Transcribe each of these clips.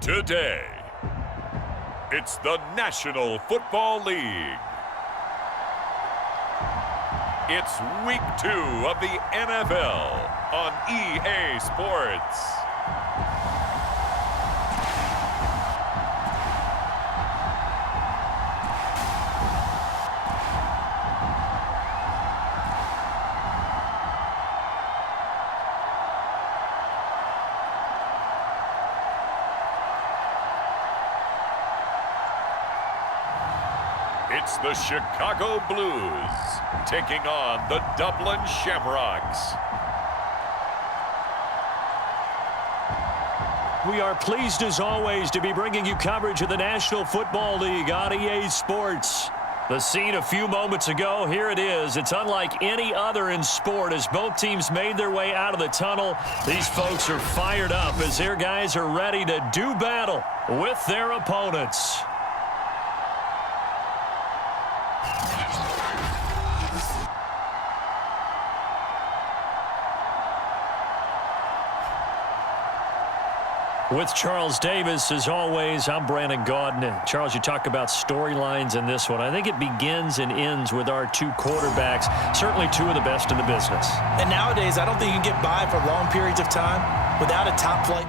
Today, it's the National Football League. It's Week 2 of the NFL on EA Sports. It's the Chicago Blues taking on the Dublin Shamrocks. We are pleased as always to be bringing you coverage of the National Football League on EA Sports. The scene a few moments ago, here it is. It's unlike any other in sport as both teams made their way out of the tunnel. These folks are fired up as their guys are ready to do battle with their opponents. With Charles Davis, as always, I'm Brandon Gaudin. And Charles, you talk about storylines in this one. I think it begins and ends with our two quarterbacks, certainly two of the best in the business. And nowadays, I don't think you can get by for long periods of time without a top flight.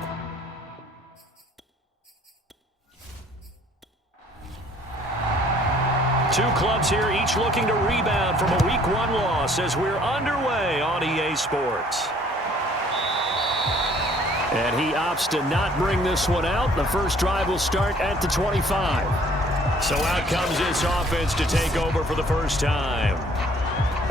Two clubs here, each looking to rebound from a Week 1 loss as we're underway on EA Sports. And he opts to not bring this one out. The first drive will start at the 25. So out comes this offense to take over for the first time.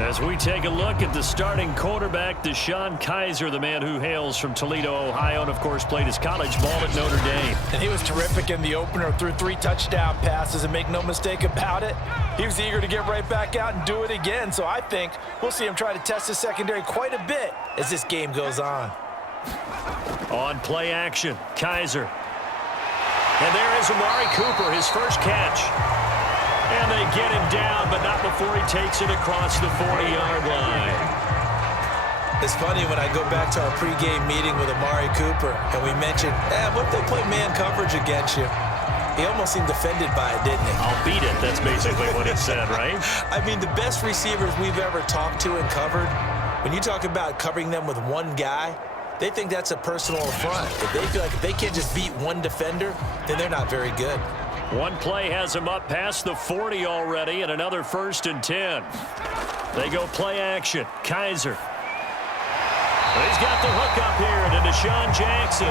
As we take a look at the starting quarterback, Deshaun Kaiser, the man who hails from Toledo, Ohio, and of course played his college ball at Notre Dame. And he was terrific in the opener, threw 3 touchdown passes, and make no mistake about it, he was eager to get right back out and do it again. So I think we'll see him try to test his secondary quite a bit as this game goes on. On play action, Kaiser. And there is Amari Cooper, his first catch. And they get him down, but not before he takes it across the 40-yard line. It's funny when I go back to our pregame meeting with Amari Cooper, and we mentioned, what if they play man coverage against you? He almost seemed offended by it, didn't he? I'll beat it. That's basically what he said, right? I mean, the best receivers we've ever talked to and covered, when you talk about covering them with one guy, they think that's a personal affront. If they feel like if they can't just beat one defender, then they're not very good. One play has him up past the 40 already, and another 1st and 10. They go play action. Kaiser. He's got the hook up here to Deshaun Jackson.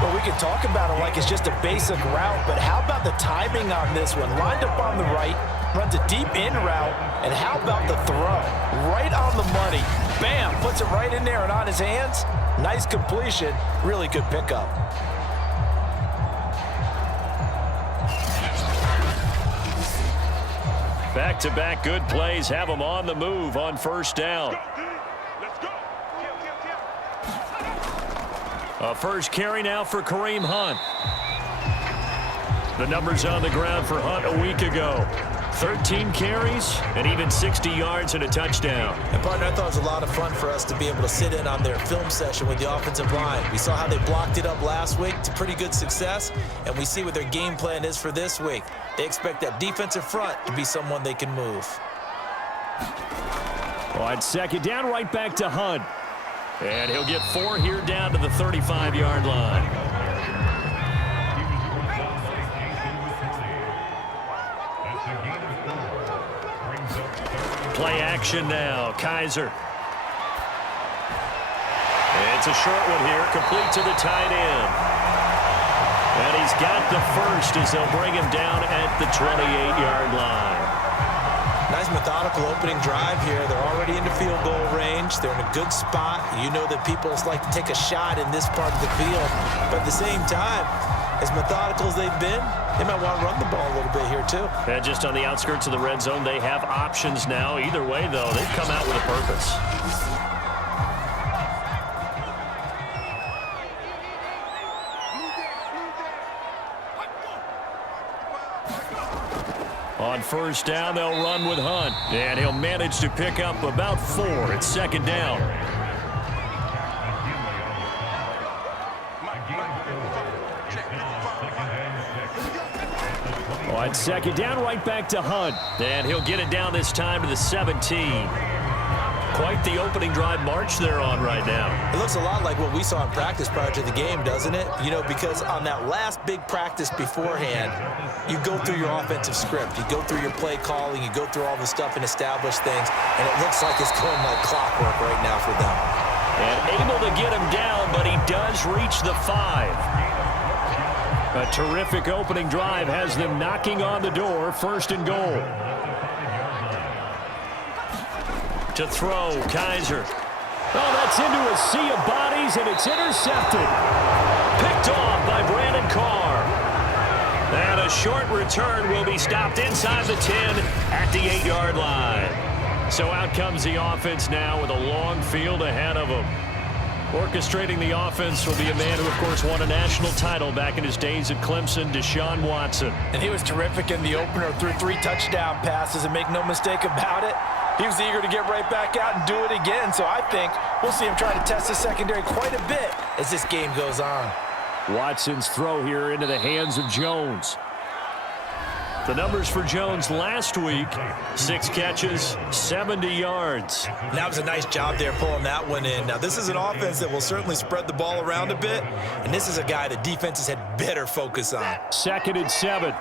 Well, we can talk about it like it's just a basic route, but how about the timing on this one? Lined up on the right, runs a deep in route, and how about the throw? Right on the money. Bam, puts it right in there and on his hands. Nice completion, really good pickup. Back-to-back good plays have him on the move on first down. A first carry now for Kareem Hunt. The numbers on the ground for Hunt a week ago. 13 carries and even 60 yards and a touchdown. And, partner, I thought it was a lot of fun for us to be able to sit in on their film session with the offensive line. We saw how they blocked it up last week to pretty good success, and we see what their game plan is for this week. They expect that defensive front to be someone they can move. On second down, right back to Hunt. And he'll get 4 here down to the 35-yard line. Play action now. Kaiser. It's a short one here, complete to the tight end. And he's got the first as they'll bring him down at the 28-yard line. Nice methodical opening drive here. They're already into field goal range. They're in a good spot. You know that people like to take a shot in this part of the field. But at the same time, as methodical as they've been, they might want to run the ball a little bit here too. And just on the outskirts of the red zone, they have options now. Either way, though, they've come out with a purpose. On first down, they'll run with Hunt. And he'll manage to pick up about 4. It's second down. On second down, right back to Hunt. And he'll get it down this time to the 17. Quite the opening drive march they're on right now. It looks a lot like what we saw in practice prior to the game, doesn't it? You know, because on that last big practice beforehand, you go through your offensive script. You go through your play calling. You go through all the stuff and establish things. And it looks like it's going like clockwork right now for them. And able to get him down, but he does reach the 5. A terrific opening drive has them knocking on the door, 1st and goal. To throw, Kaiser. Oh, that's into a sea of bodies, and it's intercepted. Picked off by Brandon Carr. And a short return will be stopped inside the 10 at the 8-yard line. So out comes the offense now with a long field ahead of them. Orchestrating the offense will be a man who, of course, won a national title back in his days at Clemson, Deshaun Watson. And he was terrific in the opener, threw 3 touchdown passes, and make no mistake about it, he was eager to get right back out and do it again. So I think we'll see him try to test the secondary quite a bit as this game goes on. Watson's throw here into the hands of Jones. The numbers for Jones last week, 6 catches, 70 yards. That was a nice job there pulling that one in. Now, this is an offense that will certainly spread the ball around a bit, and this is a guy the defenses had better focus on. 2nd and 7.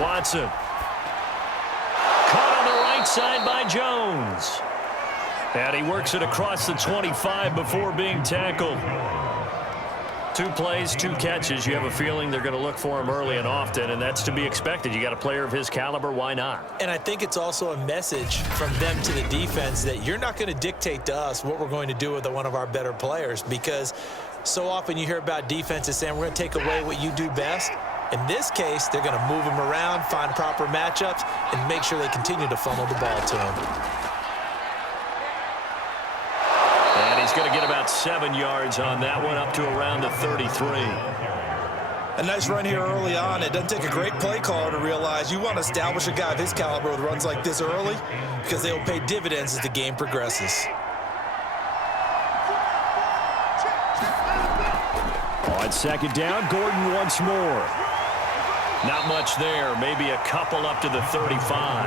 Watson. Caught on the right side by Jones. And he works it across the 25 before being tackled. 2 plays, 2 catches. You have a feeling they're going to look for him early and often, and that's to be expected. You got a player of his caliber, why not? And I think it's also a message from them to the defense that you're not going to dictate to us what we're going to do with one of our better players, because so often you hear about defenses saying we're going to take away what you do best. In this case, they're going to move him around, find proper matchups, and make sure they continue to funnel the ball to him. And he's going to get about 7 yards on that one, up to around the 33. A nice run here early on. It doesn't take a great play caller to realize you want to establish a guy of his caliber with runs like this early, because they'll pay dividends as the game progresses. On 2nd down, Gordon once more. Not much there, maybe a couple up to the 35.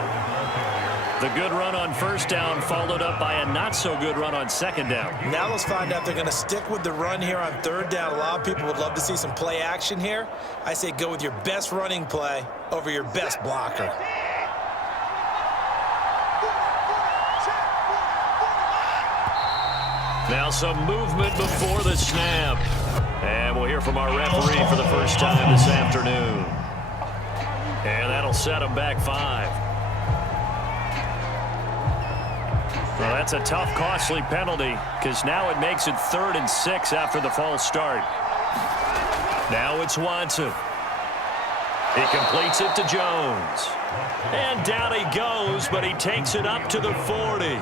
The good run on 1st down followed up by a not-so-good run on 2nd down. Now let's find out if they're going to stick with the run here on 3rd down. A lot of people would love to see some play action here. I say go with your best running play over your best blocker. Now some movement before the snap. And we'll hear from our referee for the first time this afternoon. And that'll set him back 5. Well, that's a tough, costly penalty, because now it makes it 3rd and 6 after the false start. Now it's Watson. He completes it to Jones. And down he goes, but he takes it up to the 40.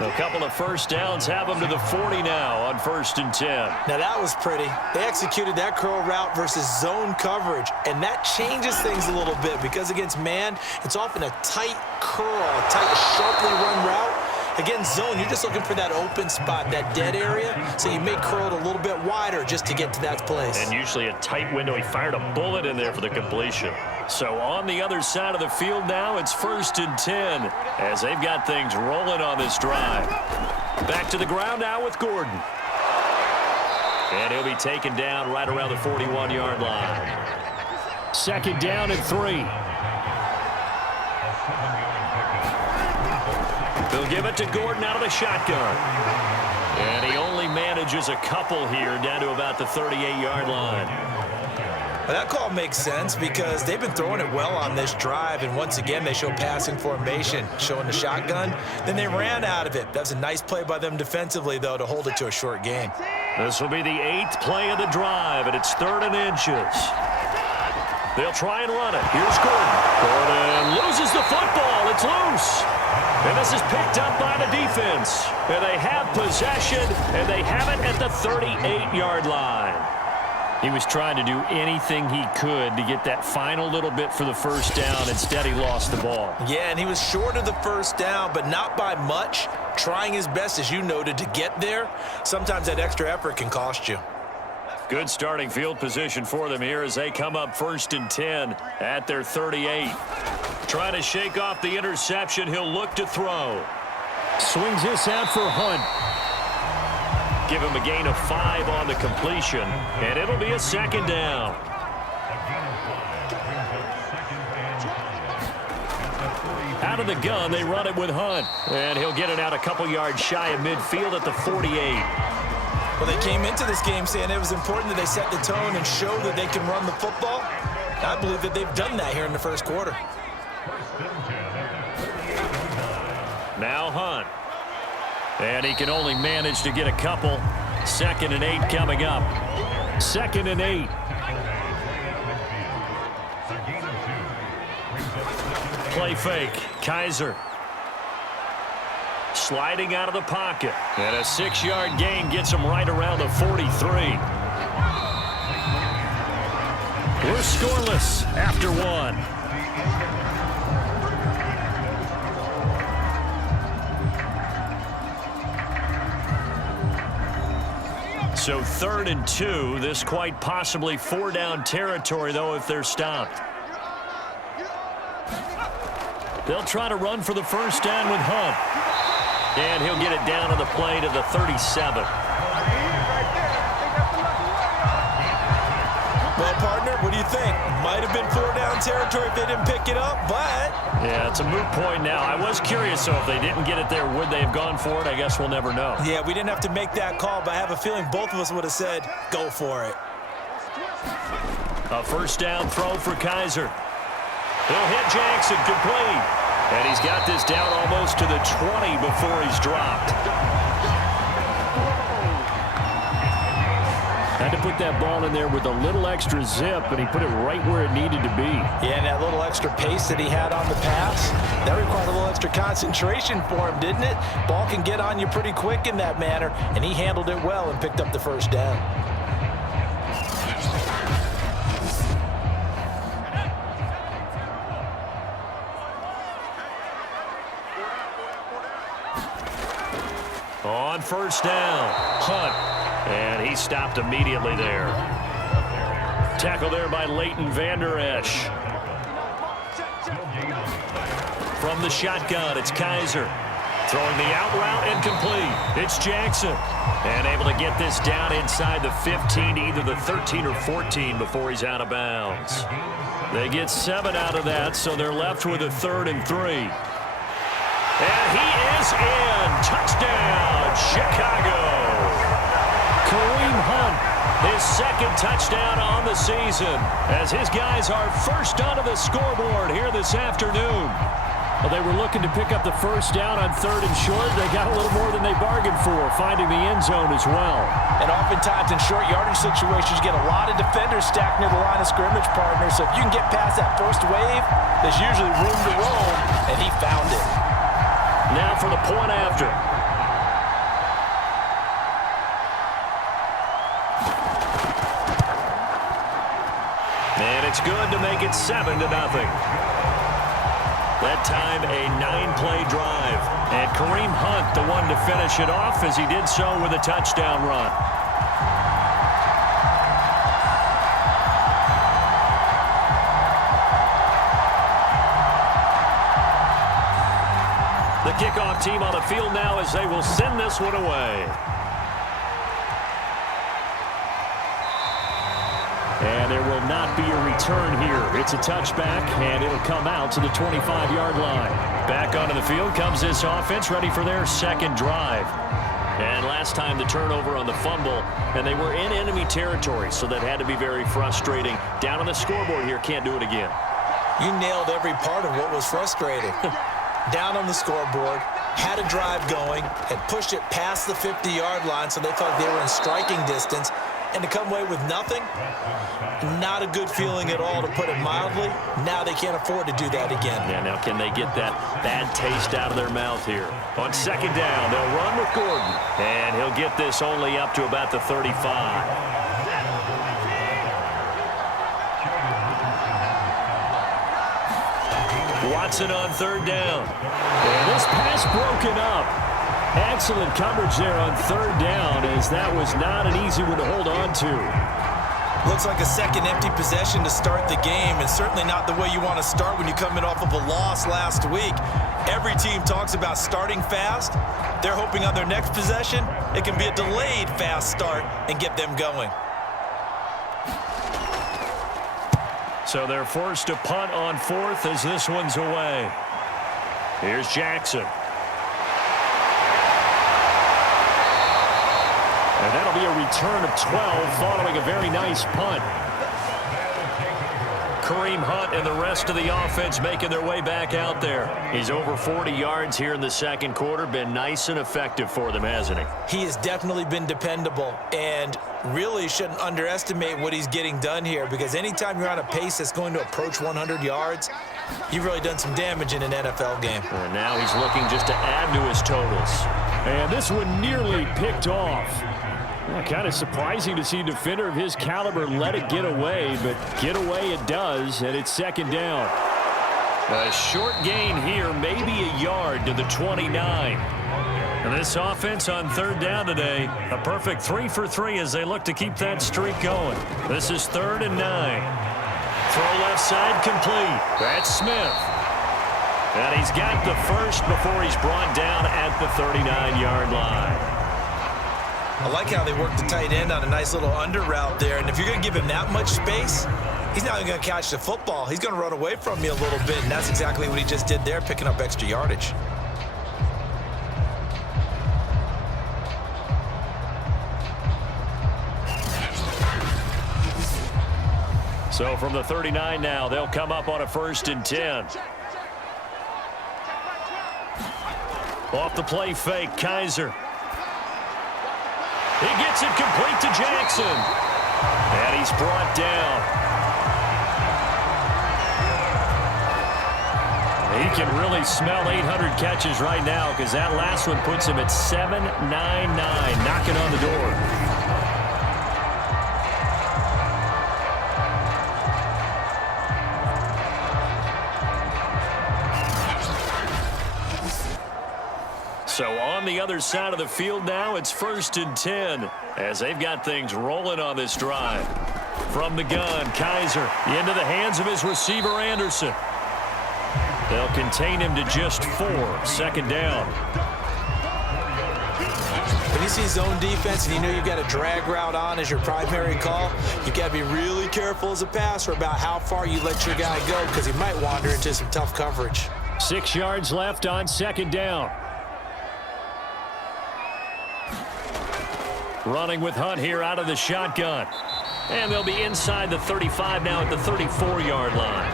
A couple of 1st downs have him to the 40 now on 1st and 10. Now that was pretty. They executed that curl route versus zone coverage, and that changes things a little bit because against man, it's often a tight curl, a tight, sharply run route. Against zone, you're just looking for that open spot, that dead area, so you may curl it a little bit wider just to get to that place. And usually a tight window. He fired a bullet in there for the completion. So on the other side of the field now, it's 1st and 10 as they've got things rolling on this drive. Back to the ground now with Gordon. And he'll be taken down right around the 41-yard line. 2nd down and 3. They'll give it to Gordon out of the shotgun. And he only manages a couple here down to about the 38-yard line. Well, that call makes sense because they've been throwing it well on this drive, and once again they show passing formation, showing the shotgun. Then they ran out of it. That was a nice play by them defensively, though, to hold it to a short gain. This will be the 8th play of the drive, and it's 3rd and inches. They'll try and run it. Here's Gordon. Gordon loses the football. It's loose. And this is picked up by the defense. And they have possession, and they have it at the 38-yard line. He was trying to do anything he could to get that final little bit for the 1st down. Instead, he lost the ball. Yeah, and he was short of the 1st down, but not by much. trying his best, as you noted, to get there. Sometimes that extra effort can cost you. Good starting field position for them here as they come up 1st and 10 at their 38. Trying to shake off the interception. He'll look to throw. Swings this out for Hunt. Give him a gain of 5 on the completion, and it'll be a 2nd down. Out of the gun, they run it with Hunt, and he'll get it out a couple yards shy of midfield at the 48. Well, they came into this game saying it was important that they set the tone and show that they can run the football. I believe that they've done that here in the first quarter. Now Hunt. And he can only manage to get a couple. 2nd and 8 coming up. 2nd and 8. Play fake. Kaiser. Sliding out of the pocket. And a 6-yard gain gets him right around the 43. We're scoreless after 1. So 3rd and 2. This quite possibly 4-down territory, though, if they're stopped. They'll try to run for the 1st down with Hunt. And he'll get it down on the play to the 37. Well, partner, what do you think? Might have been 4-down territory if they didn't pick it up, but... Yeah, it's a moot point now. I was curious, so if they didn't get it there, would they have gone for it? I guess we'll never know. Yeah, we didn't have to make that call, but I have a feeling both of us would have said, go for it. A 1st down throw for Kaiser. He'll hit Jackson, complete. And he's got this down almost to the 20 before he's dropped. Had to put that ball in there with a little extra zip, and he put it right where it needed to be. Yeah, and that little extra pace that he had on the pass, that required a little extra concentration for him, didn't it? Ball can get on you pretty quick in that manner, and he handled it well and picked up the 1st down. On 1st down, Hunt. And he stopped immediately there. Tackle there by Leighton Vander Esch. From the shotgun, it's Kaiser. Throwing the out route incomplete. It's Jackson. And able to get this down inside the 15, either the 13 or 14 before he's out of bounds. They get 7 out of that, so they're left with a 3rd and 3. And he is in. Touchdown, Chicago. Kareem Hunt, his 2nd touchdown on the season, as his guys are first onto the scoreboard here this afternoon. Well, they were looking to pick up the 1st down on 3rd and short. They got a little more than they bargained for, finding the end zone as well. And oftentimes in short yardage situations, you get a lot of defenders stacked near the line of scrimmage, partner. So if you can get past that first wave, there's usually room to roam, and he found it. Now for the point after. And it's good to make it 7-0. That time a 9-play drive. And Kareem Hunt, the one to finish it off, as he did so with a touchdown run. The kickoff team on the field now as they will send this one away. And there will not be a return here. It's a touchback, and it'll come out to the 25-yard line. Back onto the field comes this offense, ready for their 2nd drive. And last time the turnover on the fumble, and they were in enemy territory, so that had to be very frustrating. Down on the scoreboard here, can't do it again. You nailed every part of what was frustrating. Down on the scoreboard, had a drive going, had pushed it past the 50-yard line, so they felt they were in striking distance. And to come away with nothing, not a good feeling at all, to put it mildly. Now they can't afford to do that again. Yeah, now can they get that bad taste out of their mouth here? On 2nd down, they'll run with Gordon. And he'll get this only up to about the 35. Watson on 3rd down. And this pass broken up. Excellent coverage there on third down, as that was not an easy one to hold on to. Looks like a second empty possession to start the game, and certainly not the way you want to start when you're coming off of a loss last week. Every team talks about starting fast. They're hoping on their next possession, it can be a delayed fast start and get them going. So they're forced to punt on fourth as this one's away. Here's Jackson. And that'll be a return of 12 following a very nice punt. Kareem Hunt and the rest of the offense making their way back out there. He's over 40 yards here in the second quarter. Been nice and effective for them, hasn't he? He has definitely been dependable, and really shouldn't underestimate what he's getting done here, because anytime you're on a pace that's going to approach 100 yards, you've really done some damage in an NFL game. And now he's looking just to add to his totals. And this one nearly picked off. Kind of surprising to see a defender of his caliber let it get away, but get away it does, and it's second down. A short gain here, maybe a yard to the 29. And this offense on third down today, a perfect 3 for 3 as they look to keep that streak going. This is 3rd and 9. Throw left side complete. That's Smith. And he's got the first before he's brought down at the 39-yard line. I like how they work the tight end on a nice little under route there. And if you're going to give him that much space, he's not even going to catch the football. He's going to run away from you a little bit, and that's exactly what he just did there, picking up extra yardage. So from the 39 now, they'll come up on a 1st and 10. Off the play fake, Kaiser. He gets it complete to Jackson. And he's brought down. He can really smell 800 catches right now, because that last one puts him at 799, knocking on the door. So on the other side of the field now, it's 1st and 10 as they've got things rolling on this drive. From the gun, Kaiser into the hands of his receiver, Anderson. They'll contain him to just 4. 2nd down. When you see zone defense and you know you've got a drag route on as your primary call, you've got to be really careful as a passer about how far you let your guy go, because he might wander into some tough coverage. 6 yards left on 2nd down. Running with Hunt here out of the shotgun. And they'll be inside the 35 now at the 34-yard line.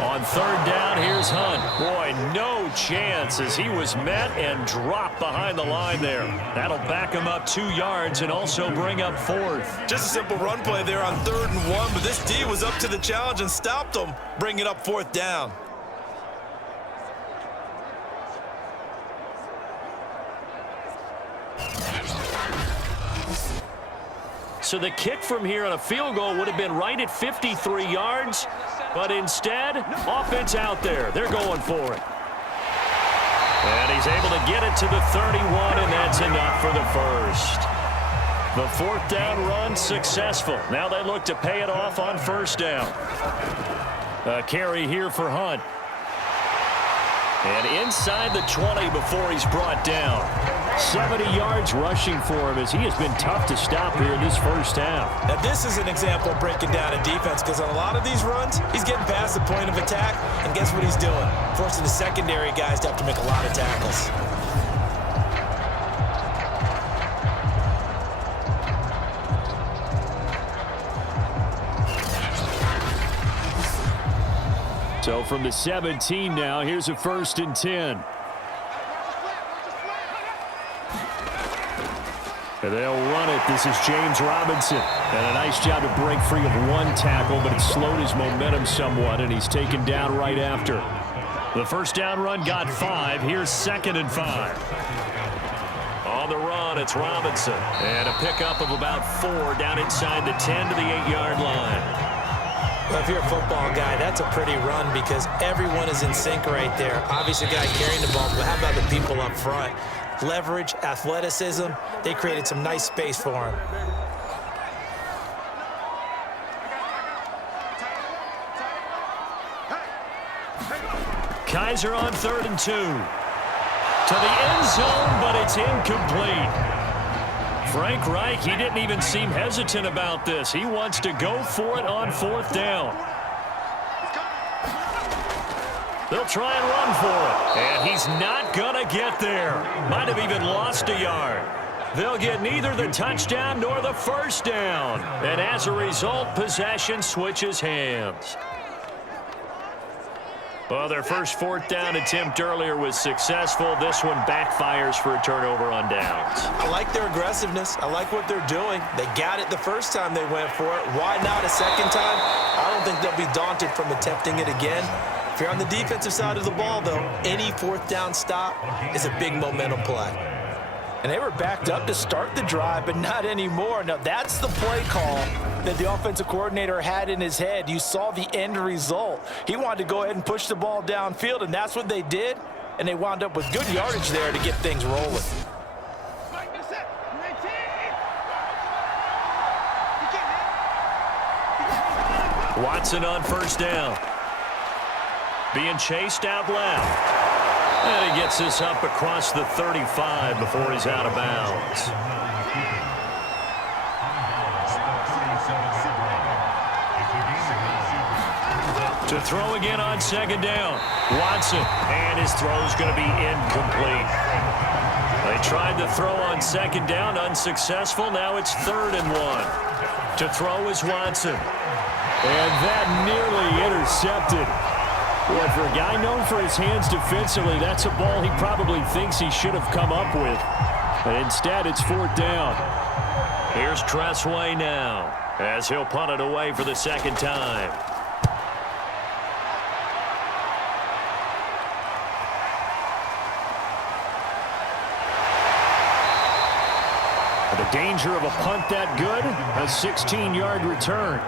On 3rd down, here's Hunt. Boy, no chance as he was met and dropped behind the line there. That'll back him up 2 yards and also bring up 4th. Just a simple run play there on 3rd and 1, but this D was up to the challenge and stopped him, bringing up 4th down. So the kick from here on a field goal would have been right at 53 yards, but instead, offense out there. They're going for it. And he's able to get it to the 31, and that's enough for the first. The 4th down run successful. Now they look to pay it off on 1st down. A carry here for Hunt. And inside the 20 before he's brought down. 70 yards rushing for him, as he has been tough to stop here in this first half. Now this is an example of breaking down a defense, because on a lot of these runs, he's getting past the point of attack, and guess what he's doing? Forcing the secondary guys to have to make a lot of tackles. So from the 17 now, here's a 1st and 10. And they'll run it. This is James Robinson. And a nice job to break free of 1 tackle, but it slowed his momentum somewhat, and he's taken down right after. The 1st down run got 5. Here's 2nd and 5. On the run, it's Robinson. And a pickup of about 4 down inside the 10 to the 8-yard line. Well, if you're a football guy, that's a pretty run because everyone is in sync right there. Obviously, the guy carrying the ball, but how about the people up front? Leverage, athleticism, they created some nice space for him. Kaiser on 3rd and 2. To the end zone, but it's incomplete. Frank Reich, he didn't even seem hesitant about this. He wants to go for it on 4th down. They'll try and run for it. And he's not going to get there. Might have even lost a yard. They'll get neither the touchdown nor the 1st down. And as a result, possession switches hands. Well, their first 4th down attempt earlier was successful. This one backfires for a turnover on downs. I like their aggressiveness. I like what they're doing. They got it the first time they went for it. Why not a second time? I don't think they'll be daunted from attempting it again. If you're on the defensive side of the ball, though, any 4th down stop is a big momentum play. And they were backed up to start the drive, but not anymore. Now, that's the play call that the offensive coordinator had in his head. You saw the end result. He wanted to go ahead and push the ball downfield, and that's what they did. And they wound up with good yardage there to get things rolling. Watson on 1st down. Being chased out left. And he gets this up across the 35 before he's out of bounds. To throw again on 2nd down. Watson, and his throw's going to be incomplete. They tried to throw on 2nd down, unsuccessful. Now it's 3rd and 1. To throw is Watson. And that nearly intercepted. Boy, for a guy known for his hands defensively, that's a ball he probably thinks he should have come up with. But instead, it's 4th down. Here's Tressway now, as he'll punt it away for the 2nd time. The danger of a punt that good, a 16-yard return.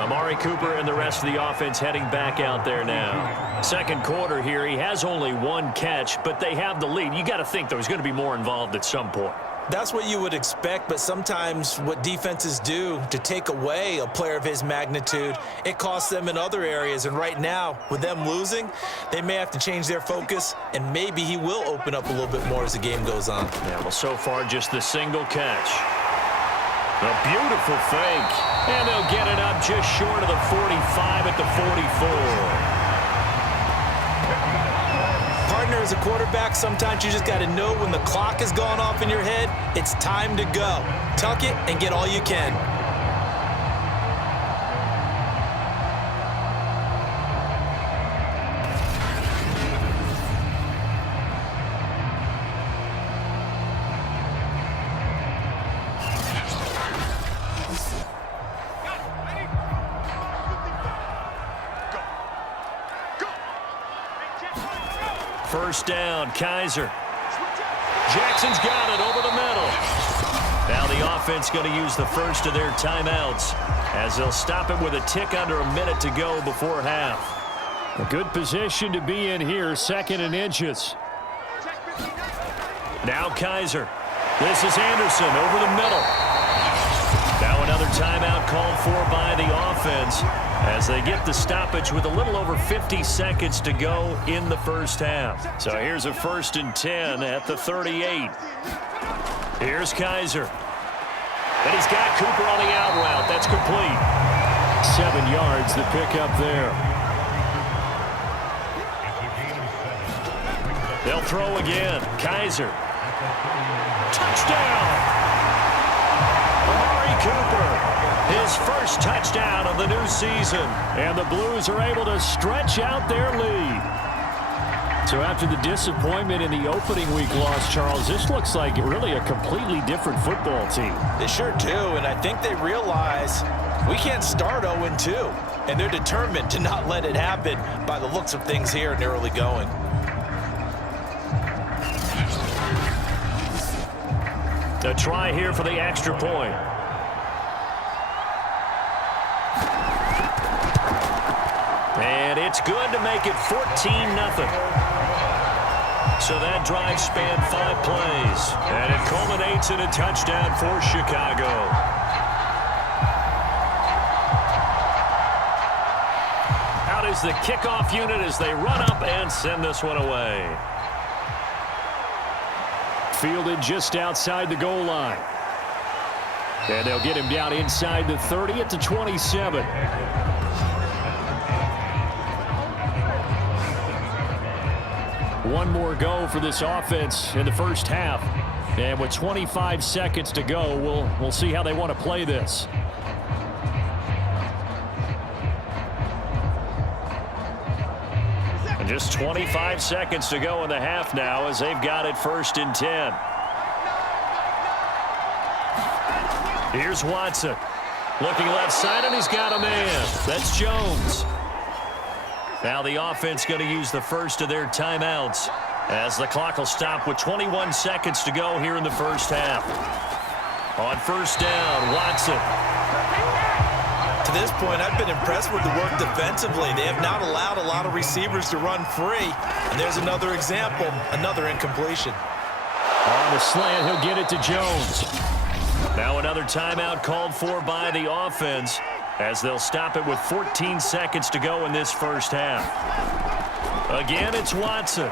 Amari Cooper and the rest of the offense heading back out there now. 2nd quarter here, he has only 1 catch, but they have the lead. You got to think there's going to be more involved at some point. That's what you would expect, but sometimes what defenses do to take away a player of his magnitude, it costs them in other areas. And right now, with them losing, they may have to change their focus, and maybe he will open up a little bit more as the game goes on. Yeah, well, so far, just the single catch. A beautiful fake. And they'll get it up just short of the 45 at the 44. Partner, as a quarterback, sometimes you just got to know when the clock has gone off in your head, it's time to go. Tuck it and get all you can. First down, Kaiser. Jackson's got it over the middle. Now the offense going to use the first of their timeouts as they'll stop it with a tick under a minute to go before half. A good position to be in here, 2nd and inches. Now Kaiser. This is Anderson over the middle. Now another timeout called for by the offense as they get the stoppage with a little over 50 seconds to go in the first half. So here's a 1st and 10 at the 38. Here's Kaiser. And he's got Cooper on the out route. That's complete. 7 yards the pickup there. They'll throw again. Kaiser. Touchdown! Amari Cooper. His first touchdown of the new season. And the Blues are able to stretch out their lead. So after the disappointment in the opening week loss, Charles, this looks like really a completely different football team. They sure do, and I think they realize we can't start 0-2. And they're determined to not let it happen by the looks of things here in the early going. A try here for the extra point. And it's good to make it 14-0. So that drive spanned 5 plays. And it culminates in a touchdown for Chicago. Out is the kickoff unit as they run up and send this one away. Fielded just outside the goal line. And they'll get him down inside the 30 at the 27. One more go for this offense in the first half. And with 25 seconds to go, we'll see how they want to play this. And just 25 seconds to go in the half now as they've got it 1st and 10. Here's Watson. Looking left side, and he's got a man. That's Jones. Now the offense going to use the first of their timeouts as the clock will stop with 21 seconds to go here in the first half. On 1st down, Watson. To this point, I've been impressed with the work defensively. They have not allowed a lot of receivers to run free. And there's another example, another incompletion. On the slant, he'll get it to Jones. Now another timeout called for by the offense as they'll stop it with 14 seconds to go in this first half. Again, it's Watson.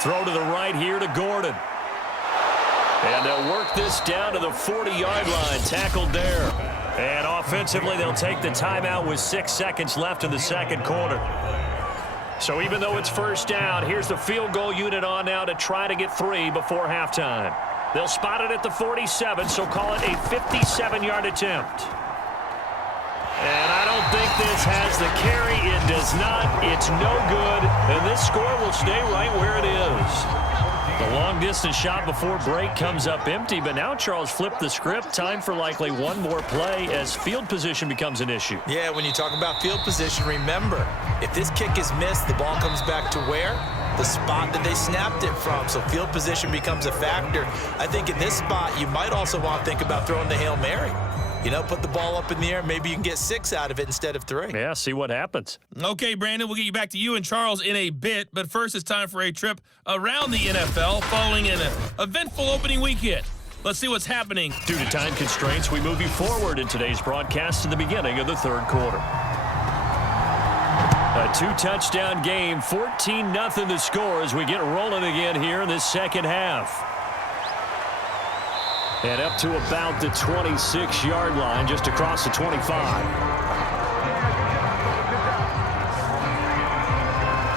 Throw to the right here to Gordon. And they'll work this down to the 40-yard line. Tackled there. And offensively, they'll take the timeout with 6 seconds left in the second quarter. So even though it's 1st down, here's the field goal unit on now to try to get 3 before halftime. They'll spot it at the 47, so call it a 57-yard attempt. And I don't think this has the carry. It does not. It's no good. And this score will stay right where it is. The long-distance shot before break comes up empty, but now Charles flipped the script. Time for likely one more play as field position becomes an issue. Yeah, when you talk about field position, remember, if this kick is missed, the ball comes back to where? The spot that they snapped it from. So field position becomes a factor. I think in this spot, you might also want to think about throwing the Hail Mary. You know, put the ball up in the air. Maybe you can get 6 out of it instead of 3. Yeah, see what happens. Okay, Brandon, we'll get you back to you and Charles in a bit. But first, it's time for a trip around the NFL following an eventful opening weekend. Let's see what's happening. Due to time constraints, we move you forward in today's broadcast to the beginning of the 3rd quarter. A 2-touchdown game, 14-0 the score as we get rolling again here in this second half. And up to about the 26-yard line, just across the 25.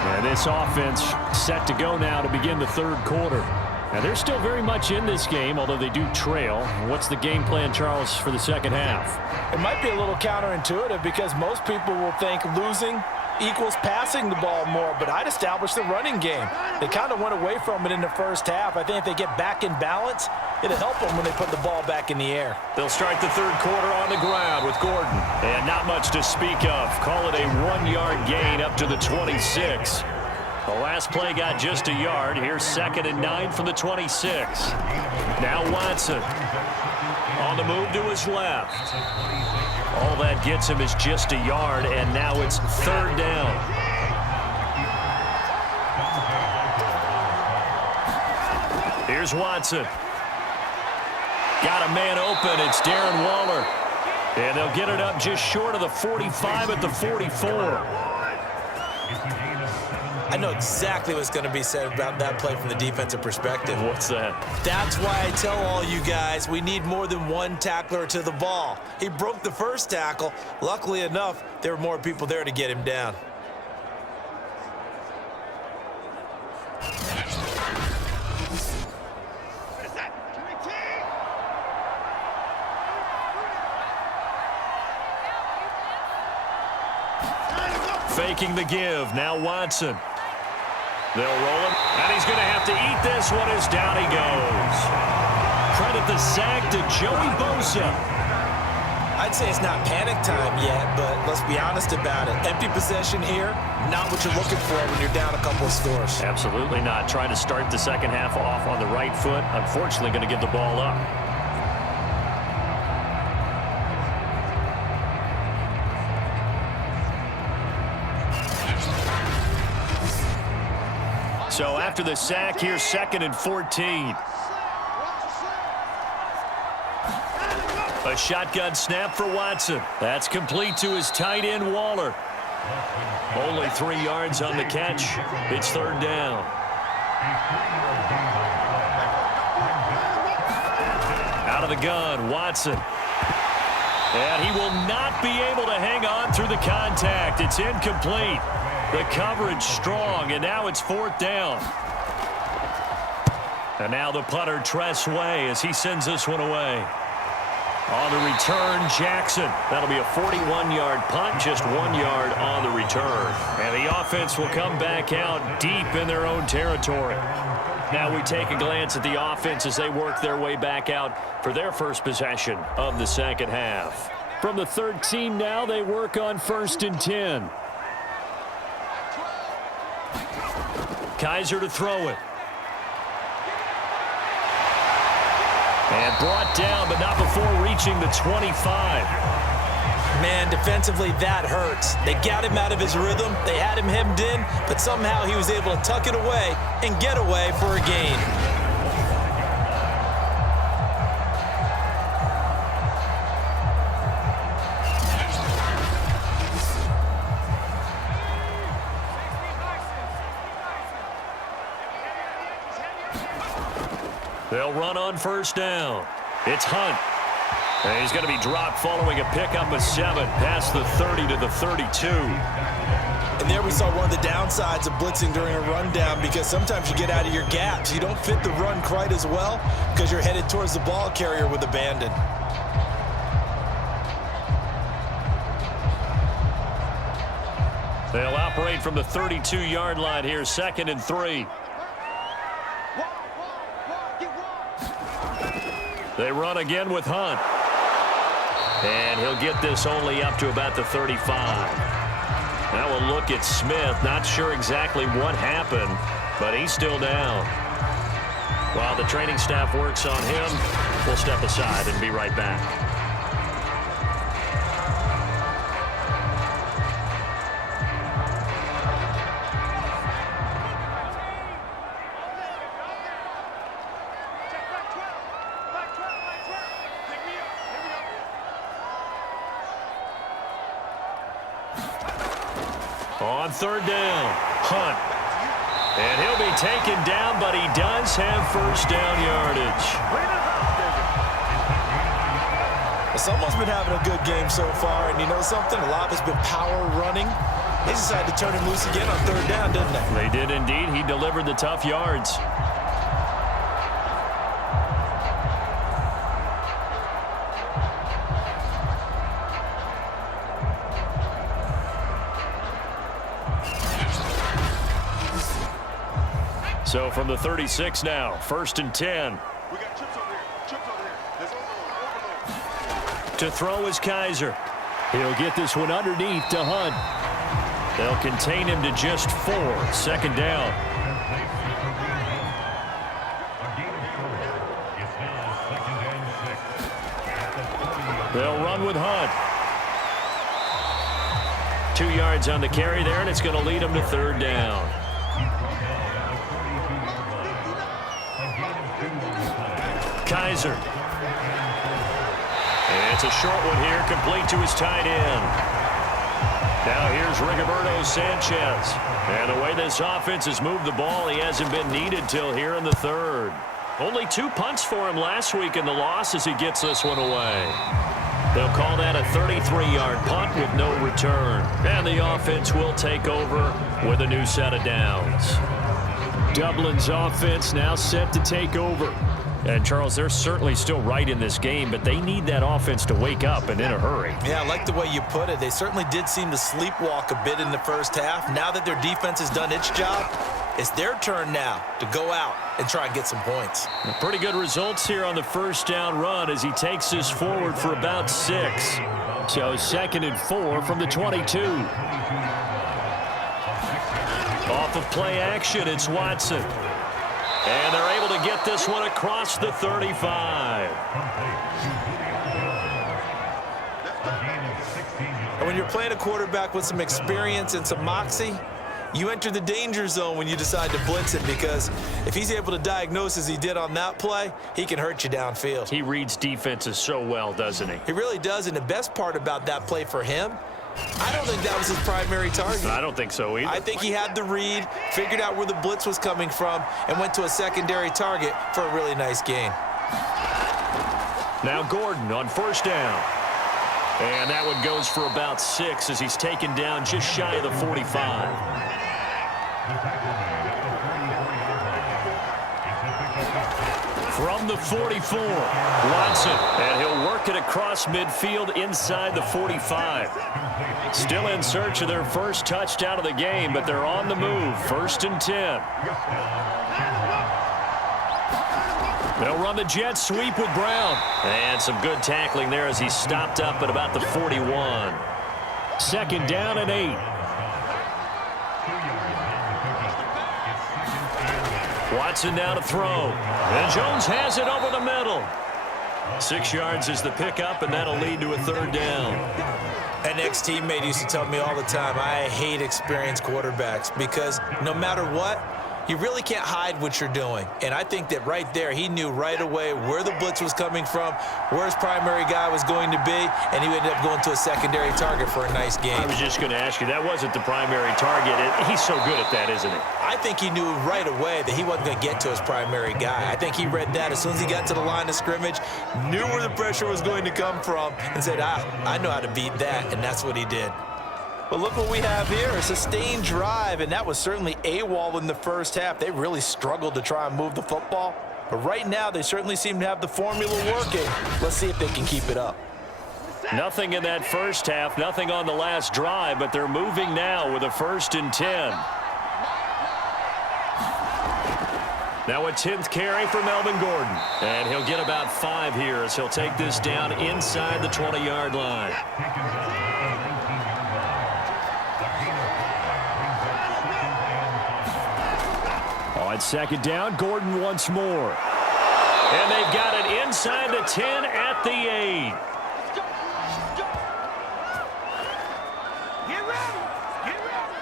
And this offense set to go now to begin the 3rd quarter. Now, they're still very much in this game, although they do trail. What's the game plan, Charles, for the second half? It might be a little counterintuitive because most people will think losing equals passing the ball more, but I'd establish the running game. They kind of went away from it in the first half. I think if they get back in balance, it'll help them when they put the ball back in the air. They'll start the 3rd quarter on the ground with Gordon. And not much to speak of. Call it a 1-yard gain up to the 26. The last play got just a yard. Here's 2nd and 9 from the 26. Now Watson on the move to his left. All that gets him is just a yard, and now it's 3rd down. Here's Watson. Got a man open. It's Darren Waller. And they'll get it up just short of the 45 at the 44. I know exactly what's going to be said about that play from the defensive perspective. What's that? That's why I tell all you guys we need more than one tackler to the ball. He broke the first tackle. Luckily enough, there were more people there to get him down. Faking the give. Now Watson. They'll roll him, and he's going to have to eat this one as down he goes. Credit the sack to Joey Bosa. I'd say it's not panic time yet, but let's be honest about it. Empty possession here, not what you're looking for when you're down a couple of scores. Absolutely not. Trying to start the second half off on the right foot. Unfortunately, going to give the ball up. So after the sack, here's 2nd and 14. A shotgun snap for Watson. That's complete to his tight end, Waller. Only 3 yards on the catch. It's 3rd down. Out of the gun, Watson. And he will not be able to hang on through the contact. It's incomplete. The coverage strong, and now it's 4th down. And now the punter, Tress Way, as he sends this one away. On the return, Jackson. That'll be a 41-yard punt, just 1 yard on the return. And the offense will come back out deep in their own territory. Now we take a glance at the offense as they work their way back out for their first possession of the second half. From the 13 now, they work on 1st and 10. Kaiser to throw it. And brought down, but not before reaching the 25. Man, defensively, that hurts. They got him out of his rhythm. They had him hemmed in, but somehow he was able to tuck it away and get away for a gain. They'll run on 1st down. It's Hunt. And he's going to be dropped following a pickup of 7 past the 30 to the 32. And there we saw one of the downsides of blitzing during a rundown, because sometimes you get out of your gaps. You don't fit the run quite as well because you're headed towards the ball carrier with abandon. They'll operate from the 32-yard line here, 2nd and 3. They run again with Hunt. And he'll get this only up to about the 35. Now we'll look at Smith. Not sure exactly what happened, but he's still down. While the training staff works on him, we'll step aside and be right back. On 3rd down, Hunt. And he'll be taken down, but he does have 1st down yardage. Someone's been having a good game so far, and you know something? A lot has been power running. They decided to turn him loose again on 3rd down, didn't they? They did indeed. He delivered the tough yards. So from the 36 now, 1st and 10. We got chips over here. Chips over here. There's overload. To throw is Kaiser. He'll get this one underneath to Hunt. They'll contain him to just 4. 2nd down. They'll run with Hunt. 2 yards on the carry there, and it's going to lead him to 3rd down. Kaiser. And it's a short one here, complete to his tight end. Now here's Rigoberto Sanchez. And the way this offense has moved the ball, he hasn't been needed till here in the 3rd. Only 2 punts for him last week in the loss as he gets this one away. They'll call that a 33-yard punt with no return. And the offense will take over with a new set of downs. Dublin's offense now set to take over. And, Charles, they're certainly still right in this game, but they need that offense to wake up and in a hurry. Yeah, I like the way you put it. They certainly did seem to sleepwalk a bit in the first half. Now that their defense has done its job, it's their turn now to go out and try and get some points. Pretty good results here on the 1st down run as he takes this forward for about 6. So 2nd and 4 from the 22. Off of play action, it's Watson. And they're able to get this one across the 35. And when you're playing a quarterback with some experience and some moxie, you enter the danger zone when you decide to blitz him, because if he's able to diagnose as he did on that play, he can hurt you downfield. He reads defenses so well, doesn't he? He really does, and the best part about that play for him, I don't think that was his primary target. I don't think so either. I think he had the read, figured out where the blitz was coming from, and went to a secondary target for a really nice gain. Now Gordon on first down. And that one goes for about 6 as he's taken down just shy of the 45. From the 44, Watson, and he'll work it across midfield inside the 45. Still in search of their first touchdown of the game, but they're on the move. 1st and 10. They'll run the jet sweep with Brown. And some good tackling there as he stopped up at about the 41. 2nd down and 8. Watson now to throw. And Jones has it over the middle. 6 yards is the pickup, and that'll lead to a 3rd down. An ex-teammate used to tell me all the time, I hate experienced quarterbacks, because no matter what, you really can't hide what you're doing. And I think that right there, he knew right away where the blitz was coming from, where his primary guy was going to be, and he ended up going to a secondary target for a nice game. I was just going to ask you, that wasn't the primary target. He's so good at that, isn't he? I think he knew right away that he wasn't going to get to his primary guy. I think he read that as soon as he got to the line of scrimmage, knew where the pressure was going to come from, and said, I know how to beat that, and that's what he did. But look what we have here, a sustained drive, and that was certainly AWOL in the first half. They really struggled to try and move the football. But right now, they certainly seem to have the formula working. Let's see if they can keep it up. Nothing in that first half, nothing on the last drive, but they're moving now with a 1st and 10. Now a 10th carry for Melvin Gordon. And he'll get about 5 here as he'll take this down inside the 20-yard line. On 2nd down, Gordon once more. And they've got it inside the 10 at the 8. Get ready! Get ready!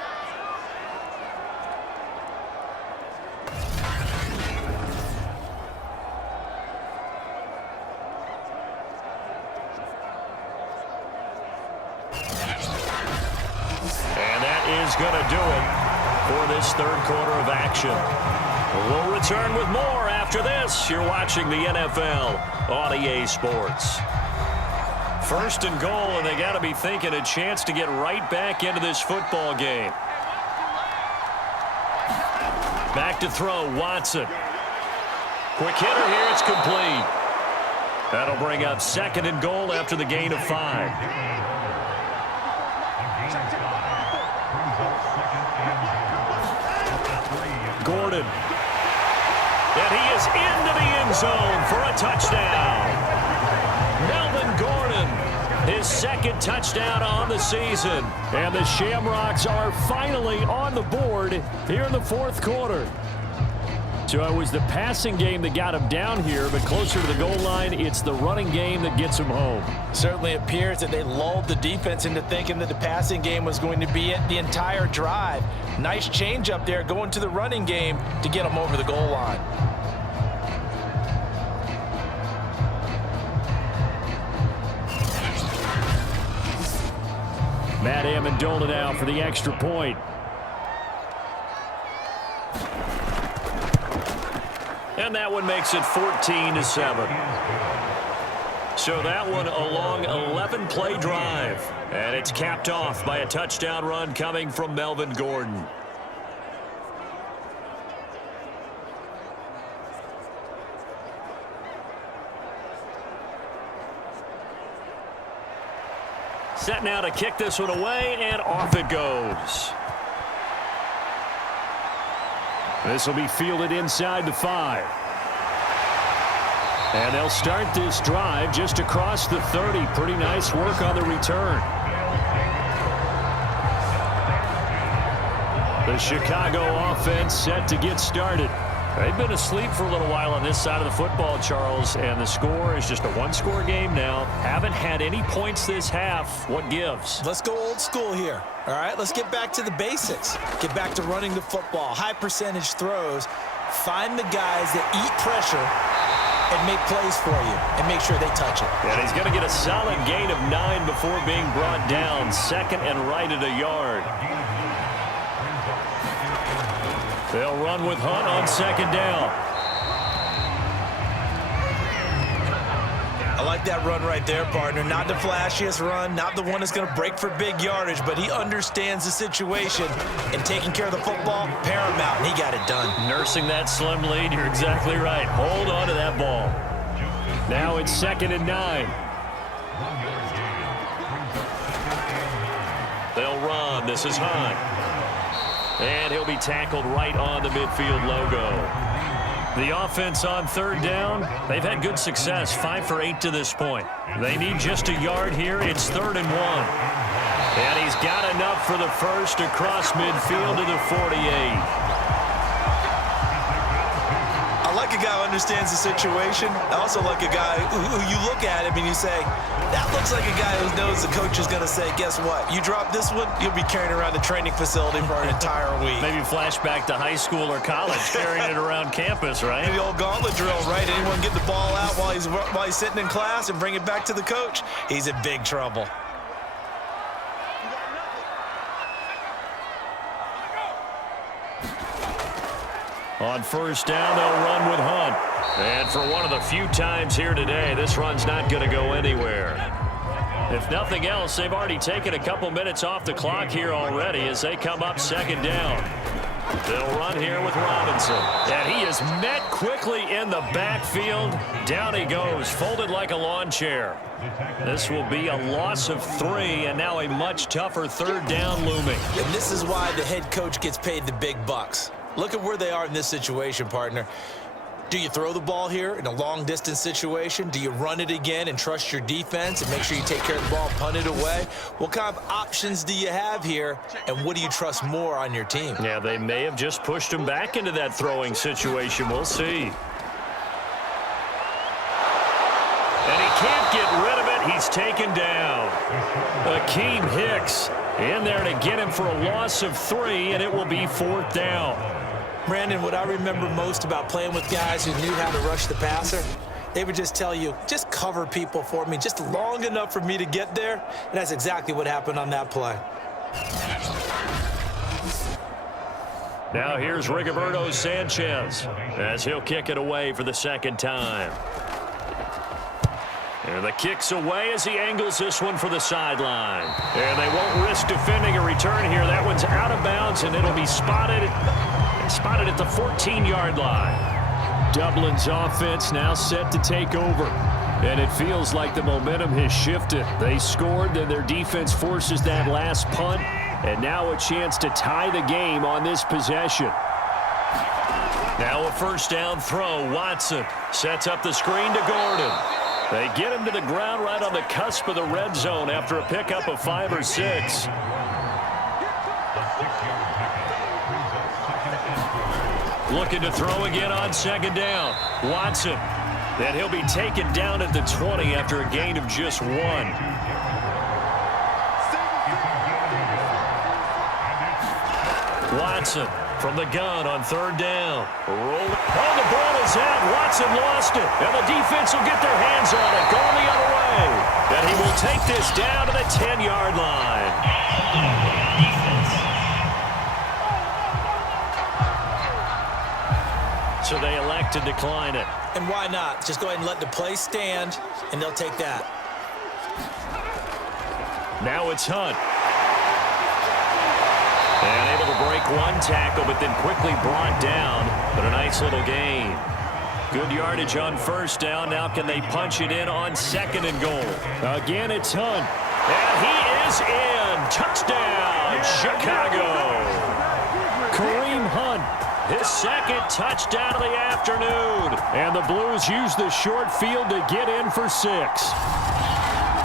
And that is going to do it for this 3rd quarter of action. We'll return with more after this. You're watching the NFL on EA Sports. 1st and goal, and they got to be thinking a chance to get right back into this football game. Back to throw, Watson. Quick hitter here, it's complete. That'll bring up 2nd and goal after the gain of 5. Gordon. And he is into the end zone for a touchdown. Melvin Gordon, his 2nd touchdown on the season. And the Shamrocks are finally on the board here in the 4th quarter. So it was the passing game that got him down here, but closer to the goal line, it's the running game that gets him home. Certainly appears that they lulled the defense into thinking that the passing game was going to be it the entire drive. Nice change up there going to the running game to get them over the goal line. Matt Amendola now for the extra point. And that one makes it 14-7. So that one a long 11-play drive. And it's capped off by a touchdown run coming from Melvin Gordon. Set now to kick this one away, and off it goes. This will be fielded inside the 5. And they'll start this drive just across the 30. Pretty nice work on the return. The Chicago offense set to get started. They've been asleep for a little while on this side of the football, Charles, and the score is just a one-score game now. Haven't had any points this half. What gives? Let's go old school here. All right, let's get back to the basics. Get back to running the football, high percentage throws. Find the guys that eat pressure and make plays for you and make sure they touch it. And he's going to get a solid gain of 9 before being brought down. Second and right at a yard. They'll run with Hunt on second down. I like that run right there, partner. Not the flashiest run, not the one that's going to break for big yardage, but he understands the situation, and taking care of the football, paramount, and he got it done. Nursing that slim lead, you're exactly right. Hold on to that ball. Now it's second and 9. They'll run. This is Hunt. And he'll be tackled right on the midfield logo. The offense on third down, they've had good success, 5 for 8 to this point. They need just a yard here. It's 3rd and 1. And he's got enough for the first across midfield to the 48. I like a guy who understands the situation. I also like a guy who you look at him and you say, that looks like a guy who knows the coach is going to say, guess what? You drop this one, you'll be carrying around the training facility for an entire week. Maybe flashback to high school or college, carrying it around campus, right? The old gauntlet drill, right? Anyone get the ball out while he's sitting in class and bring it back to the coach, he's in big trouble. On first down, they'll run with Hunt. And for one of the few times here today, this run's not going to go anywhere. If nothing else, they've already taken a couple minutes off the clock here already as they come up second down. They'll run here with Robinson. And he is met quickly in the backfield. Down he goes, folded like a lawn chair. This will be a loss of 3, and now a much tougher third down looming. And this is why the head coach gets paid the big bucks. Look at where they are in this situation, partner. Do you throw the ball here in a long-distance situation? Do you run it again and trust your defense and make sure you take care of the ball and punt it away? What kind of options do you have here, and what do you trust more on your team? Yeah, they may have just pushed him back into that throwing situation. We'll see. And he can't get rid of it. He's taken down. Akeem Hicks in there to get him for a loss of 3, and it will be 4th down. Brandon, what I remember most about playing with guys who knew how to rush the passer, they would just tell you, just cover people for me, just long enough for me to get there. And that's exactly what happened on that play. Now here's Rigoberto Sanchez as he'll kick it away for the second time. And the kick's away as he angles this one for the sideline. And they won't risk defending a return here. That one's out of bounds, and it'll be spotted at the 14-yard line. Dublin's offense now set to take over. And it feels like the momentum has shifted. They scored, then their defense forces that last punt. And now a chance to tie the game on this possession. Now a first down throw. Watson sets up the screen to Gordon. They get him to the ground right on the cusp of the red zone after a pickup of 5 or 6. Looking to throw again on second down. Watson. Then he'll be taken down at the 20 after a gain of just 1. Watson from the gun on third down. Roll. Oh, the ball is out. Watson lost it. And the defense will get their hands on it. Going the other way. And he will take this down to the 10-yard line. So they elect to decline it. And why not? Just go ahead and let the play stand, and they'll take that. Now it's Hunt. And able to break one tackle, but then quickly brought down. But a nice little gain. Good yardage on first down. Now can they punch it in on second and goal? Again, it's Hunt. And he is in. Touchdown, Chicago. Kareem Hunt, his second touchdown of the afternoon. And the Blues use the short field to get in for 6.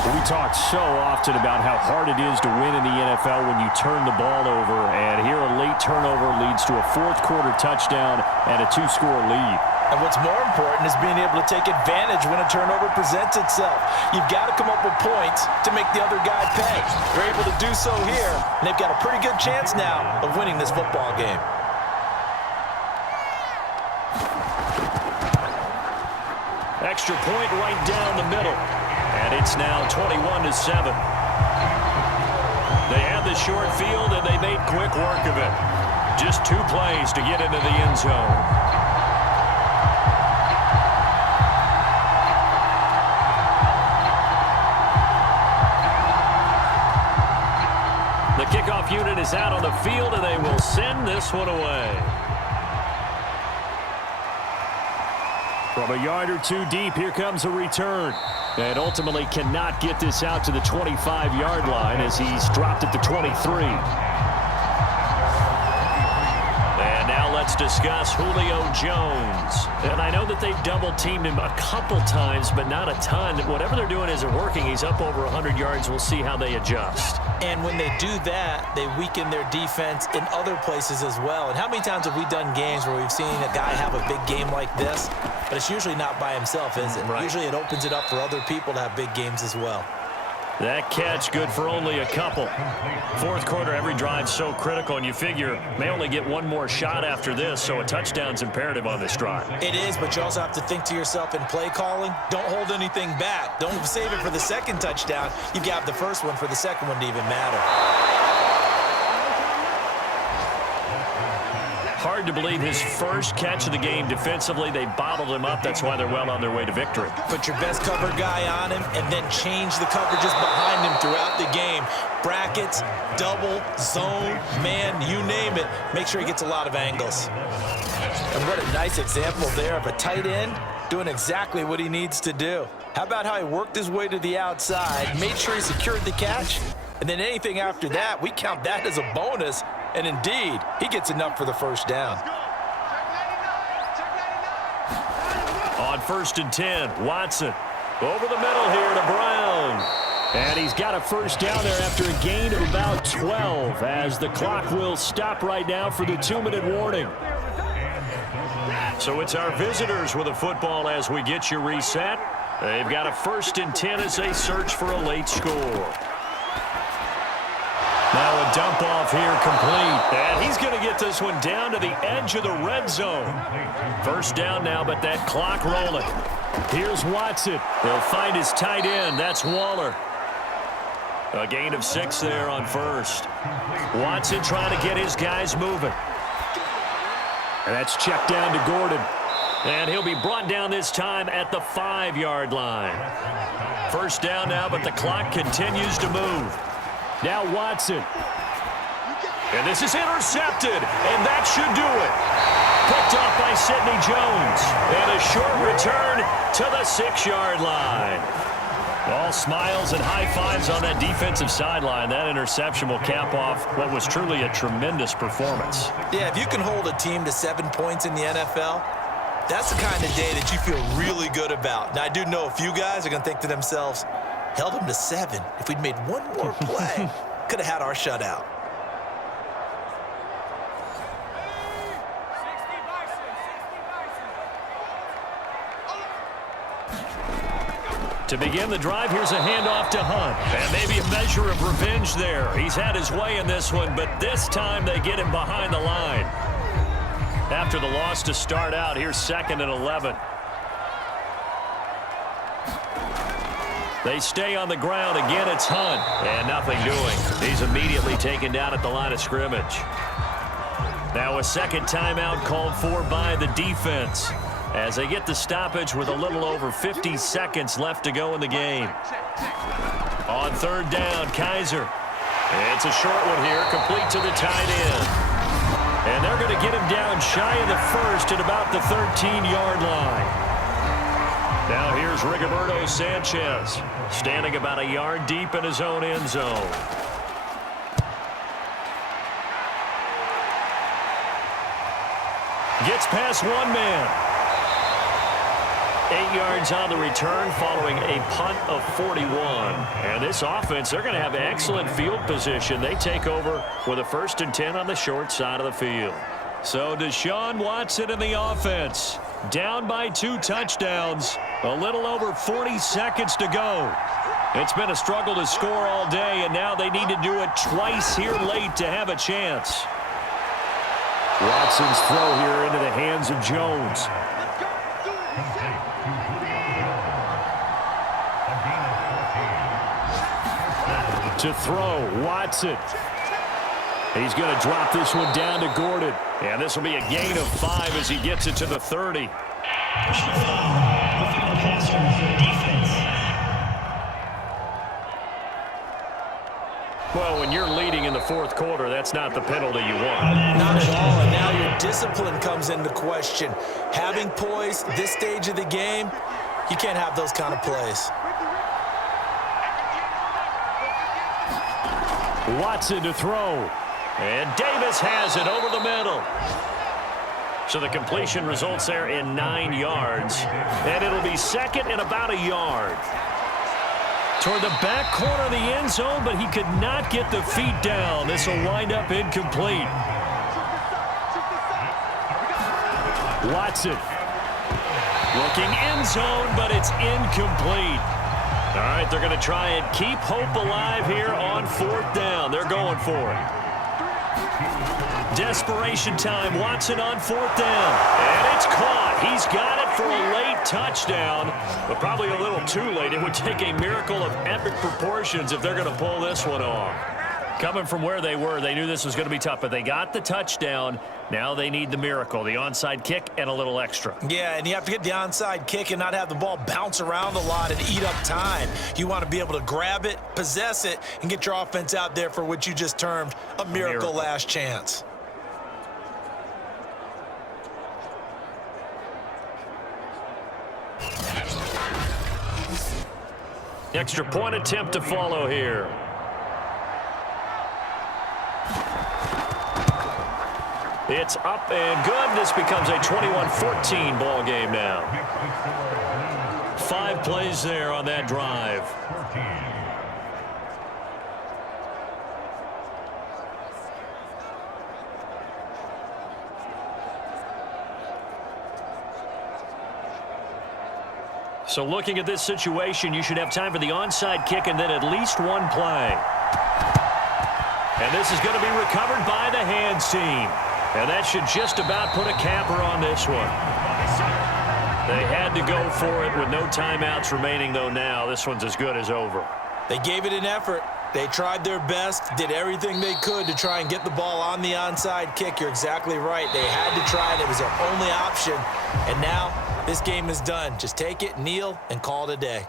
We talk so often about how hard it is to win in the NFL when you turn the ball over, and here a late turnover leads to a fourth-quarter touchdown and a 2-score lead. And what's more important is being able to take advantage when a turnover presents itself. You've got to come up with points to make the other guy pay. They're able to do so here, and they've got a pretty good chance now of winning this football game. Extra point right down the middle. And it's now 21-7. They had the short field, and they made quick work of it. Just 2 plays to get into the end zone. The kickoff unit is out on the field, and they will send this one away. From a yard or 2 deep, here comes a return. And ultimately cannot get this out to the 25-yard line as he's dropped at the 23. And now let's discuss Julio Jones. And I know that they've double-teamed him a couple times, but not a ton. Whatever they're doing isn't working. He's up over 100 yards. We'll see how they adjust. And when they do that, they weaken their defense in other places as well. And how many times have we done games where we've seen a guy have a big game like this? But it's usually not by himself, is it? Right. Usually it opens it up for other people to have big games as well. That catch good for only a couple. Fourth quarter, every drive's so critical, and you figure may only get one more shot after this, so a touchdown's imperative on this drive. It is, but you also have to think to yourself in play calling, don't hold anything back. Don't save it for the second touchdown. You've got the first one for the second one to even matter. Hard to believe his first catch of the game defensively. They bottled him up. That's why they're well on their way to victory. Put your best cover guy on him and then change the coverages behind him throughout the game. Brackets, double, zone, man, you name it. Make sure he gets a lot of angles. And what a nice example there of a tight end doing exactly what he needs to do. How about how he worked his way to the outside, made sure he secured the catch, and then anything after that, we count that as a bonus. And indeed, he gets enough for the first down. On 1st and 10, Watson over the middle here to Brown. And he's got a first down there after a gain of about 12 as the clock will stop right now for the 2-minute warning. So it's our visitors with a football as we get you reset. They've got a 1st and 10 as they search for a late score. Now a dump off here complete. And he's going to get this one down to the edge of the red zone. First down now, but that clock rolling. Here's Watson. He'll find his tight end. That's Waller. A gain of 6 there on first. Watson trying to get his guys moving. And that's checked down to Gordon. And he'll be brought down this time at the 5-yard line. First down now, but the clock continues to move. Now Watson. And this is intercepted, and that should do it. Picked off by Sidney Jones. And a short return to the 6-yard line. All smiles and high fives on that defensive sideline. That interception will cap off what was truly a tremendous performance. Yeah, if you can hold a team to 7 points in the NFL, that's the kind of day that you feel really good about. Now, I do know a few guys are going to think to themselves, held them to 7. If we'd made one more play, could have had our shutout. To begin the drive, here's a handoff to Hunt. And maybe a measure of revenge there. He's had his way in this one, but this time they get him behind the line. After the loss to start out, here's 2nd and 11. They stay on the ground. Again, it's Hunt. And nothing doing. He's immediately taken down at the line of scrimmage. Now a second timeout called for by the defense as they get the stoppage with a little over 50 seconds left to go in the game. On 3rd down, Kaiser. It's a short one here, complete to the tight end. And they're going to get him down shy of the first at about the 13-yard line. Now here's Rigoberto Sanchez, standing about a yard deep in his own end zone. Gets past one man. 8 yards on the return following a punt of 41. And this offense, they're going to have excellent field position. They take over with a 1st and 10 on the short side of the field. So Deshaun Watson in the offense. Down by 2 touchdowns. A little over 40 seconds to go. It's been a struggle to score all day, and now they need to do it twice here late to have a chance. Watson's throw here into the hands of Jones. To throw, Watson. He's going to drop this one down to Gordon. And this will be a gain of 5 as he gets it to the 30. Well, when you're leading in the 4th quarter, that's not the penalty you want. Not at all, and now your discipline comes into question. Having poise this stage of the game, you can't have those kind of plays. Watson to throw. And Davis has it over the middle. So the completion results there in 9 yards. And it'll be 2nd and about a yard. Toward the back corner of the end zone, but he could not get the feet down. This will wind up incomplete. Watson. Looking end zone, but it's incomplete. All right, they're going to try and keep hope alive here on 4th down. They're going for it. Desperation time. Watson on 4th down. And it's caught. He's got it for a late touchdown, but probably a little too late. It would take a miracle of epic proportions if they're going to pull this one off. Coming from where they were, they knew this was going to be tough, but they got the touchdown. Now they need the miracle, the onside kick and a little extra. Yeah, and you have to get the onside kick and not have the ball bounce around a lot and eat up time. You want to be able to grab it, possess it, and get your offense out there for what you just termed a miracle last chance. Extra point attempt to follow here. It's up and good. This becomes a 21-14 ball game now. 5 plays there on that drive. So looking at this situation, you should have time for the onside kick and then at least 1 play. And this is going to be recovered by the hands team. And that should just about put a capper on this one. They had to go for it with no timeouts remaining, though now. This one's as good as over. They gave it an effort. They tried their best, did everything they could to try and get the ball on the onside kick. You're exactly right. They had to try it. It was their only option. And now this game is done. Just take it, kneel, and call it a day.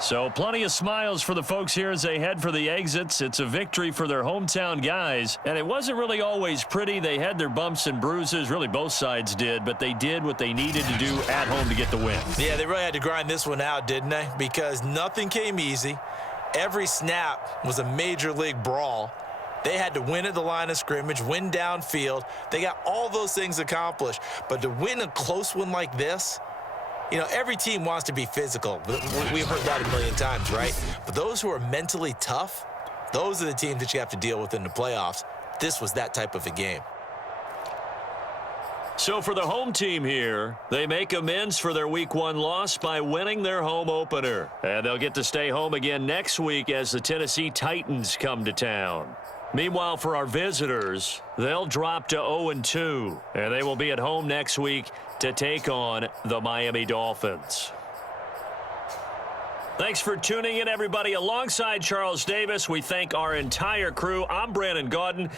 So plenty of smiles for the folks here as they head for the exits. It's a victory for their hometown guys. And it wasn't really always pretty. They had their bumps and bruises. Really, both sides did. But they did what they needed to do at home to get the win. Yeah, they really had to grind this one out, didn't they? Because nothing came easy. Every snap was a major league brawl. They had to win at the line of scrimmage, win downfield. They got all those things accomplished. But to win a close one like this, you know, every team wants to be physical. We've heard that a million times, right? But those who are mentally tough, those are the teams that you have to deal with in the playoffs. This was that type of a game. So for the home team here, they make amends for their Week 1 loss by winning their home opener. And they'll get to stay home again next week as the Tennessee Titans come to town. Meanwhile, for our visitors, they'll drop to 0-2, and they will be at home next week to take on the Miami Dolphins. Thanks for tuning in, everybody. Alongside Charles Davis, we thank our entire crew. I'm Brandon Gaudin.